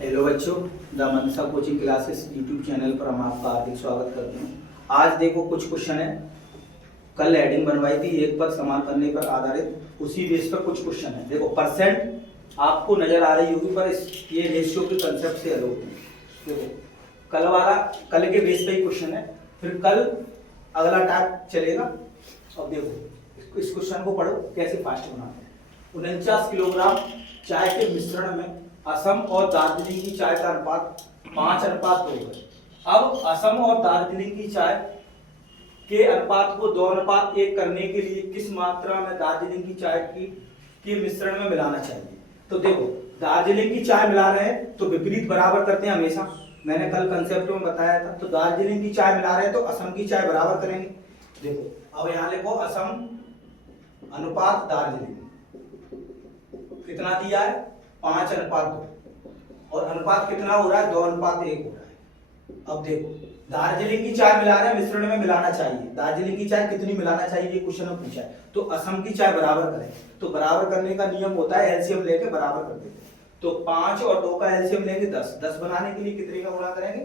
Hello बच्चों, the Mansa coaching classes YouTube channel पर हम आपका हार्दिक स्वागत करते हैं। आज देखो कुछ क्वेश्चन है। कल हेडिंग बनवाई थी एक पद समान करने पर आधारित, उसी बेस पर कुछ क्वेश्चन है। देखो परसेंट आपको नजर आ रही होगी, पर ये रेशियो के कंसेप्ट से अलग होते हैं। देखो कल के बेस पे ही क्वेश्चन है, फिर कल अगला टाइप चलेगा। अब देखो इस क्वेश्चन को पढ़ो कैसे फास्ट बनाते हैं। 49 किलोग्राम चाय के मिश्रण में असम और दार्जिलिंग की चाय का अनुपात 5:2 है। अब असम और दार्जिलिंग की चाय के अनुपात को 2:1 करने के लिए किस मात्रा में दार्जिलिंग की चाय के मिश्रण में मिलाना चाहिए। तो देखो दार्जिलिंग की चाय मिला रहे हैं तो विपरीत बराबर करते हैं हमेशा। मैंने कल कंसेप्ट में बताया था। तो दार्जिलिंग की चाय मिला रहे हैं तो असम की चाय बराबर करेंगे। देखो अब यहाँ लिखो असम अनुपात दार्जिलिंग कितना दिया है 5:2 और अनुपात कितना हो रहा है 2:1 हो रहा है। अब देखो दार्जिलिंग की चाय मिला रहे हैं, मिश्रण में मिलाना चाहिए। दार्जिलिंग की चाय कितनी मिलाना चाहिए ये क्वेश्चन में पूछा है। तो असम की चाय बराबर करें, तो बराबर करने का नियम होता है एलसीएम लेके बराबर कर देते हैं। तो 5 और 2 का एलसीएम लेंगे 10। 10 बनाने के लिए कितने का गुणा करेंगे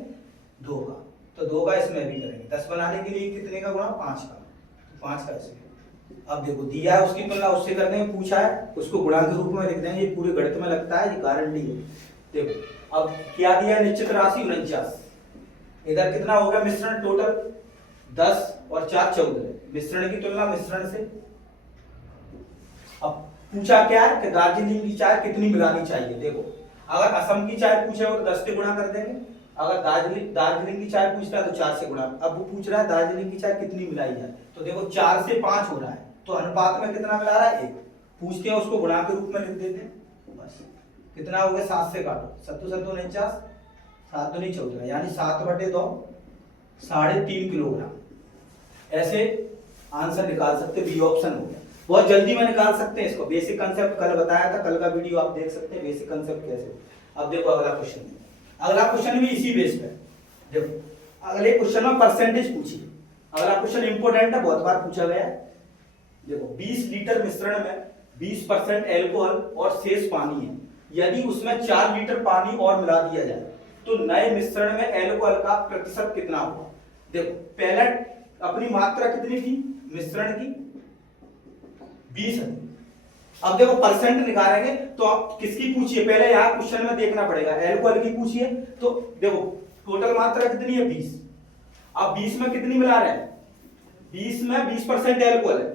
2 का, तो 2 का इसमें भी करेंगे। 10 बनाने के लिए कितने का गुणा 5 का, तो 5 का इसमें। अब देखो दिया है उसकी तुलना उससे करने में पूछा है, उसको गुणा के रूप में लिख देंगे। ये पूरे गणित में लगता है, ये गारंटी है। देखो अब क्या दिया है निश्चित राशि 49। इधर कितना हो गया मिश्रण टोटल 10 और 4 14। मिश्रण की तुलना मिश्रण से। अब पूछा क्या है कि दार्जिलिंग की चाय कितनी मिलानी चाहिए। देखो अगर असम की चाय पूछे हो तो 10 से गुणा कर देंगे। अगर दार्जिलिंग की चाय पूछता है तो 4 से गुणा। अब वो पूछ रहा है दार्जिलिंग की चाय कितनी मिलाई जाए, तो देखो 4 से 5 हो रहा है, तो अनुपात में कितना मिला रहा है 1। पूछते हैं उसको गुणा के रूप में लिख देते हैं बस। कितना हो गया 7 से काटो, 7 7 49, 7 दूनी 14, यानी 7/2 3.5 किलोग्राम। ऐसे आंसर निकाल सकते, बी ऑप्शन हो गया। बहुत जल्दी में निकाल सकते हैं इसको। बेसिक कंसेप्ट कल बताया था, कल का वीडियो आप देख सकते हैं बेसिक कंसेप्ट कैसे। अब देखो अगला क्वेश्चन, अगला क्वेश्चन भी इसी बेस पे। देखो अगले क्वेश्चन में परसेंटेज पूछी। अगला क्वेश्चन इंपोर्टेंट है, बहुत बार पूछा गया है। देखो 20 लीटर मिश्रण में 20% एल्कोहल और शेष पानी है। यदि उसमें 4 लीटर पानी और मिला दिया जाए तो नए मिश्रण में एल्कोहल का प्रतिशत कितना होगा। देखो पहले अपनी मात्रा कितनी थी मिश्रण की 20 है। अब देखो परसेंट निकालेंगे तो आप किसकी पूछिए, पहले यहाँ क्वेश्चन में देखना पड़ेगा। एल्कोहल की पूछिए तो देखो टोटल मात्रा कितनी है 20। अब 20 में कितनी मिला रहे हैं, 20 में 20% एल्कोहल है,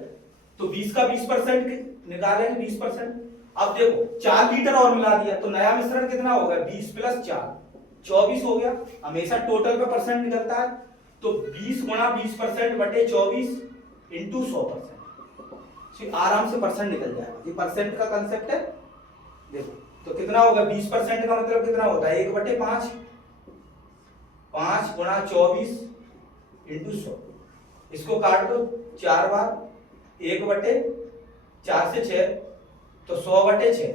तो 20 का 20% निकालेंगे 20%। अब देखो 4 लीटर और मिला दिया तो नया मिश्रण कितना होगा 20 + 4 24 हो गया। हमेशा टोटल पे परसेंट निकलता है, तो 20 गुणा 20% बटे 24 इंटू 100%। आराम से परसेंट निकल जाएगा। ये परसेंट का कंसेप्ट है। देखो तो कितना होगा 20% का मतलब कितना होता है 1/5। 5 गुणा 24 इंटू 100, इसको काट दो 4 बार, 1/4 से 6 तो 100/6।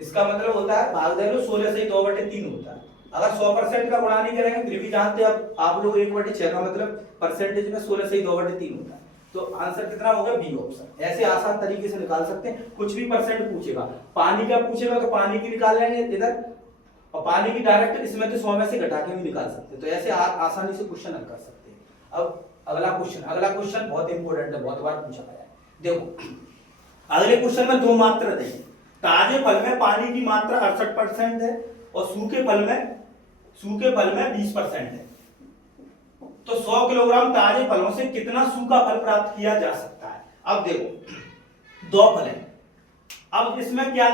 इसका मतलब होता है भाग दे लो 16 से 2/3 होता है। अगर 100% का गुणा नहीं करेंगे फिर भी जानते हैं अब आप लोग 1/6 का मतलब परसेंटेज में 16 से 2/3 होता है। तो आंसर कितना होगा बी ऑप्शन। ऐसे आसान तरीके से निकाल सकते हैं। कुछ भी परसेंट पूछेगा, पानी का पूछेगा तो पानी की निकाल लेंगे इधर, और पानी की डायरेक्ट इसमें तो 100 में से घटा के भी निकाल सकते हैं। तो ऐसे आसानी से क्वेश्चन हल कर सकते हैं। अब अगला क्वेश्चन बहुत इंपॉर्टेंट है, बहुत बार पूछा गया है। देखो अगले क्वेश्चन में 2 मात्रा देंगे। ताजे फल में पानी की मात्रा 68% है और सूखे फल में 20% है। तो 100 किलोग्राम ताजे फलों से कितना सूखा फल प्राप्त किया जा सकता है। अब देखो 2 फल है। अब इसमें क्या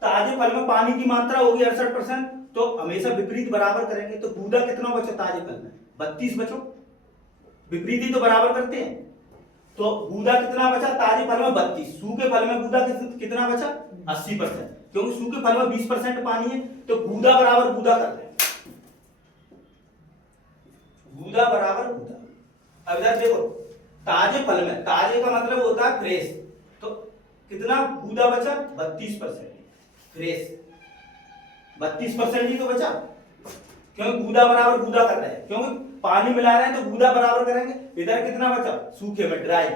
ताजे फल में पानी की मात्रा होगी 68%, तो हमेशा विपरीत बराबर करेंगे। तो गूदा कितना बचा ताजे फल में 32 बचो, विपरीत ही तो बराबर करते हैं। तो गूदा कितना बचा ताजे फल में 32, सूखे फल में गूदा कितना बचा 80%, क्योंकि सूखे फल में 20% पानी है। तो गूदा बराबर गूदा कर रहे हैं, गूदा बराबर गूदा। अब इधर देखो ताजे फल में, ताजे का मतलब होता है फ्रेश, तो कितना गूदा बचा 32%। फ्रेश 32% ही तो बचा, क्योंकि गूदा बराबर गूदा कर रहे हैं, क्योंकि पानी मिला रहे हैं तो गूदा बराबर करेंगे। इधर कितना बचा सूखे में ड्राई,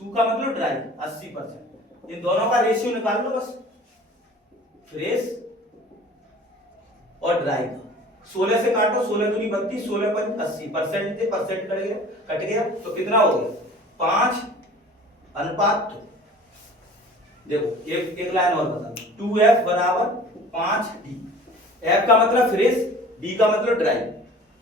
सूखा मतलब ड्राई 80%। इन दोनों का रेशियो निकाल लो बस। फ्रेश और ड्राई का 16 से काटो, 16 दूनी 32, 16 पंच 80, परसेंट थे, परसेंट कट गया तो कितना हो गया 5:2। देखो एक लाइन और बता दो, 2F बराबर 5D। F का मतलब फ्रेश, D का मतलब ड्राई।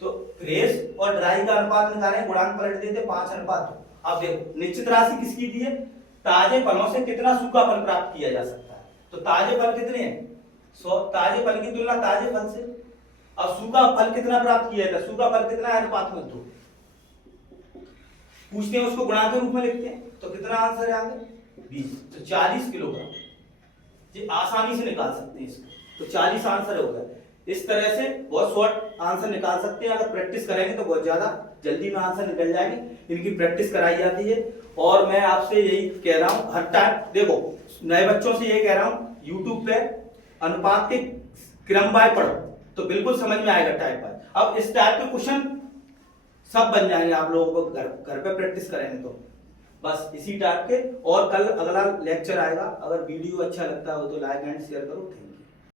तो फ्रेश और ड्राई का अनुपात निकालें, गुणांक पलट देते 5:2। अब देखो निश्चित राशि किसकी दी है, ताजे फलों से कितना सूखा फल प्राप्त किया जा सकता है। तो ताजे फल कितने हैं, 100, ताजे फल की तुलना ताजे फल से। अब सूखा फल कितना प्राप्त किया जाता है, सूखा फल कितना है, अनुपात में 2 पूछते हैं, उसको गुणांक के रूप में लिखते हैं। तो कितना आंसर है आगे 20, तो 40 किलोग्राम। ये आसानी से निकाल सकते हैं इसको, तो 40 आंसर हो गया। इस तरह से बहुत शॉर्ट आंसर निकाल सकते हैं, अगर प्रैक्टिस करेंगे तो बहुत ज्यादा जल्दी में आंसर निकल जाएगी। इनकी प्रैक्टिस कराई जाती है। और मैं आपसे यही कह रहा हूं, हर टाइम देखो नए बच्चों से यही कह रहा हूं, यूट्यूब पे अनुपात के क्रम बाय पढ़ो तो बिल्कुल समझ में आएगा टाइप बाय। अब इस टाइप के क्वेश्चन सब बन जाएंगे आप लोगों को, घर पे प्रैक्टिस करेंगे तो। बस इसी टाइप के। और कल अगला लेक्चर आएगा, अगर वीडियो अच्छा लगता हो तो लाइक एंड शेयर करो। Thank you.